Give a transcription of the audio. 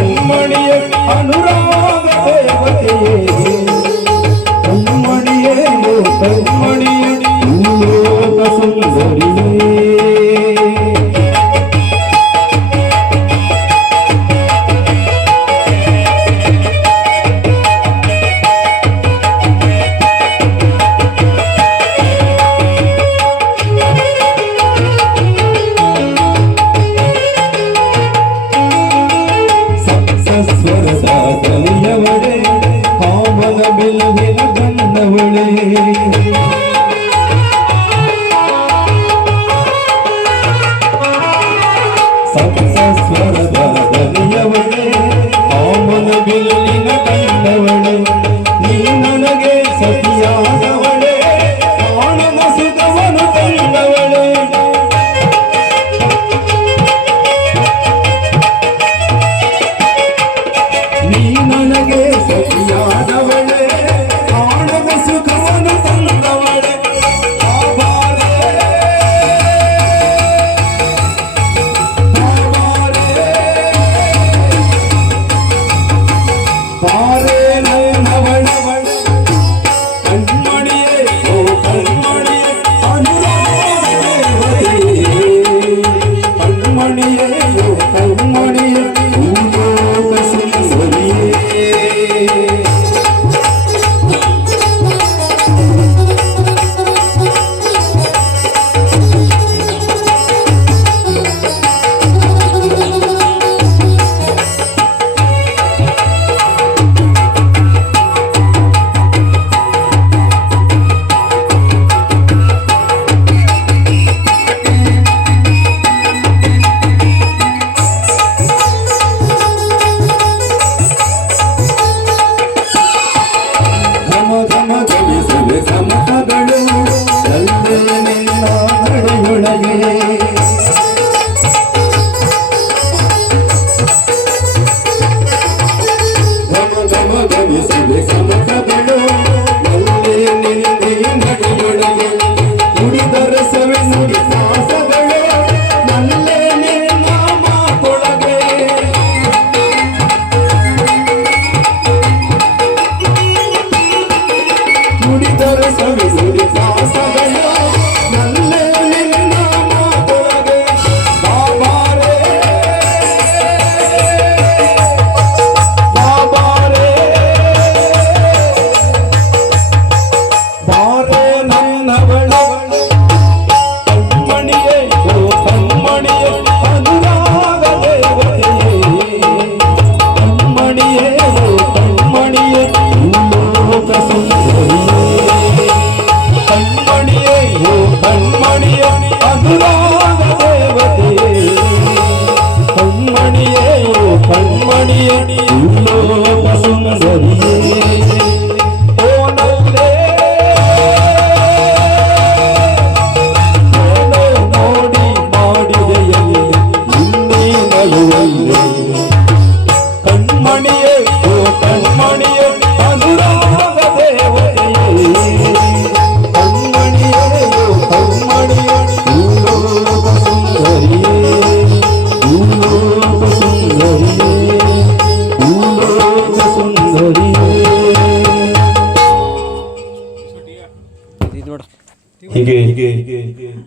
ಕಣ್ಮಣಿಯ ಅನುರಾಗ ದೇವತೆಯೇ ಕಣ್ಮಣಿಯೇ ಕಣ್ಮಣಿಯ ಲೋಕ ಸುಂದರಿಯೇ ಸ್ವರದಾದಲಿಯವಳೆ ಕಾಮನ ಬೆಲುವಿನ ಗಂಧವಳೆ ಸಪ್ತ ಸ್ವರದಾದಲಿಯವಳೆ ಕಾಮನ ಬೆಲುವಿನ ಗಂಧವಳೆ ನೀ ನನಗೆ ಸತಿಯಾದವಳೆ ಕಾಣದ ಸುಖವನ್ನು ತಂದವಳೆ ನೀ ನನಗೆ ಸತಿಯಾದವಳೆ ಕಾಣದ ಸುಖವನ್ನು ತಂದವಳೆ ಬಾರೆ ನನ್ನವಳವಳೆ ಕಣ್ಮಣಿಯೇ ಓ ಕಣ್ಮಣಿಯೇ ಅನುರಾಗ ದೇವತೆಯೇ ಕಣ್ಮಣಿಯೇ ಓ ಕಣ್ಮಣಿಯೇ ಭೂಲೋಕ ಸುಂದರಿಯೇ ಸಮತಗಳು ಅಲ್ಲೇ ನಿನ್ನ ನಡೆಯೊಳಗೆ ಗಮಗಮಿಸುವೆ ಸಮತಗಳು ಅಲ್ಲೇ ನಿನ್ನೆ ನಡೆಯೊಳಗೆ ನುಡಿದರಸವೆ ನುಡಿ ಸಾಸಗಳು ನಲ್ಲೇ ನಿನ್ನ ಮಾತೊಳಗೆ ನುಡಿದರಸವೆ ನುಡಿ ಸಾಸಗಳು ನಲ್ಲೇ ನಿನ್ನ ಮಾತೊಳಗೆ ಬಾಬಾರೆ ಬಾಬಾರೆ ಬಾರೆ ನನ್ನವಳವಳೆ ಕಣ್ಮಣಿಯೇ ಓ ಕಣ್ಮಣಿಯೇ ಅನುರಾಗ ದೇವತೆಯೇ ಕಣ್ಮಣಿಯೇ ಓ ಕಣ್ಮಣಿಯೇ ಲೋಕ ಸುಂದರಿಯೇ ಕಣ್ಮಣಿಯೇ ಓ ಕಣ್ಮಣಿಯೇ ಅನುರಾಗ ದೇವತೆಯೇ ಕಣ್ಮಣಿಯೇ ಓ ಕಣ್ಮಣಿಯೇ ಲೋಕ ಸುಂದರಿಯೇ ಓ ನಲ್ಲೇ ನೋಡಿ ಮಾಡಿದೆಯಲ್ಲಿ ಇನ್ನೀ ನಗುವಲ್ಲೇ ಕಣ್ಮಣಿಯೇ ಓ ಕಣ್ಮಣಿಯೇ ಅನುರಾಗ ದೇವತೆಯೇ ಕಣ್ಮಣಿಯೇ ಓ ಕಣ್ಮಣಿಯೇ ಭೂಲೋಕ ಸುಂದರಿಯೇ ಭೂಲೋಕ ಸುಂದರಿಯೇ ಭೂಲೋಕ ಸುಂದರಿಯೇ ಹೀಗೆ